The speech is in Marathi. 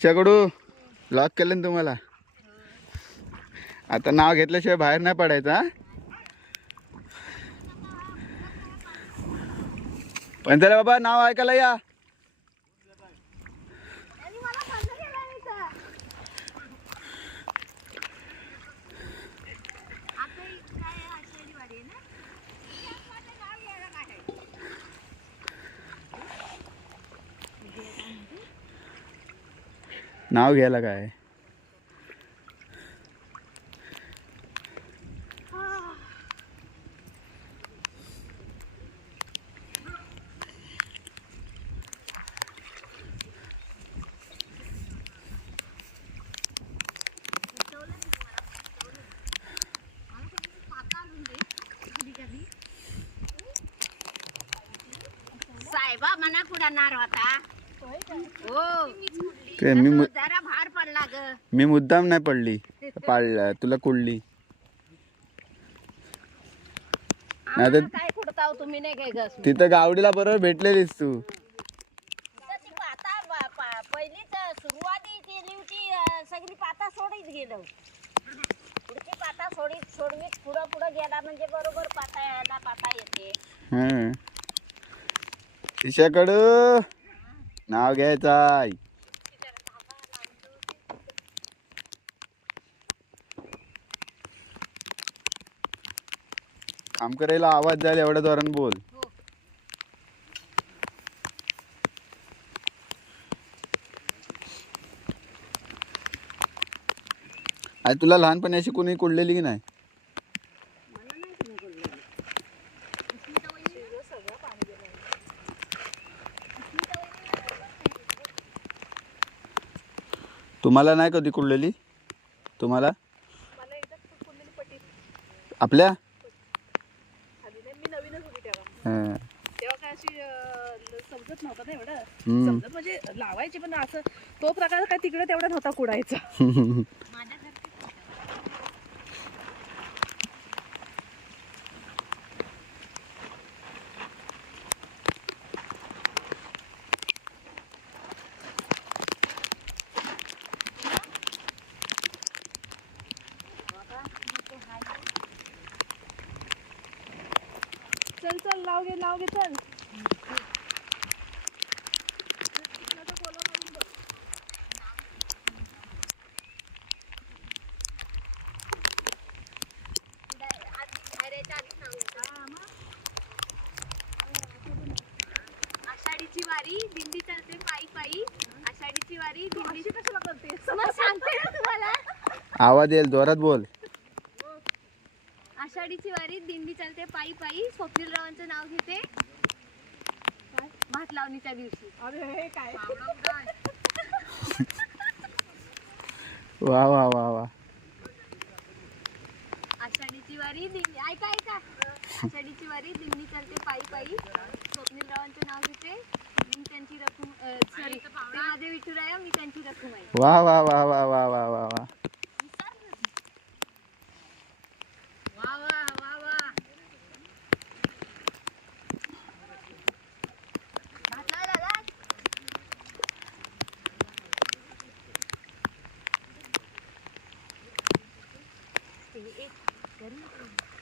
च्याकडू लॉक केलं ना तुम्हाला. आता नाव घेतल्याशिवाय बाहेर नाही पडायचं पण चला बाबा नाव ऐकायला या. नाव घ्यायला काय? साहेबा मना कुडाणार होता हो. ते मी मु- जरा भार पडला ग. मी मुद्दाम नाही पडली. पाळल्या तुला कुडली. नाही तर- आम्हाला काय कुडताव तुम्ही नाही काय गस तिथं गावडीला बरोबर भेटलेलीस तू. ती पाता प- प- पहिलीच सुरुवाती केली होती अं, सगळी पाता सोडीत गेलो. पुढची पाता सोडीत सोडवीत पुढं पुढं गेला म्हणजे बरोबर पाता यायला पाता येते. हं. तिच्याकडं नाव घ्यायचं आहे. काम करायला आवाज जाईल एवढ्या जोरानं बोल. आणि तुला लहानपणी अशी कोणी कुडलेली की नाही? तुम्हाला नाही कधी कुडलेली? तुम्हाला? आपल्या? मी नवीनच होती तेव्हा हं. तेव्हा काय अशी अं, समजत नव्हतं ना एवढं. समजत म्हणजे लावायची पण असं तो प्रकार काय तिकडे तेवढा नव्हता कुडायचा चल चल नाव घे नाव घे चल. आषाढीची वारी दिंडी चालते पायी पायी. आषाढीची वारी दिंडी अशी कशाला करते सांगते ना तुम्हाला. आवाज येईल जोरात बोल. आषाढीची वारी दिंडी चालते पायी पायी. स्वप्नील रावांचं नाव घेते. भात लावणीच्या दिवशी. अरे हे काय? वा वा वा वा. आषाढीची वारी दिंडी. ऐका ऐका. आषाढीची वारी दिंडी चालते पायी पायी. स्वप्नील रावांचं नाव घेते. मी त्यांची रक्कम सॉरी ते माझे विठुराया मी त्यांची रक्कम आहे वा वा वा वा वा वा वा वा वा. 一根。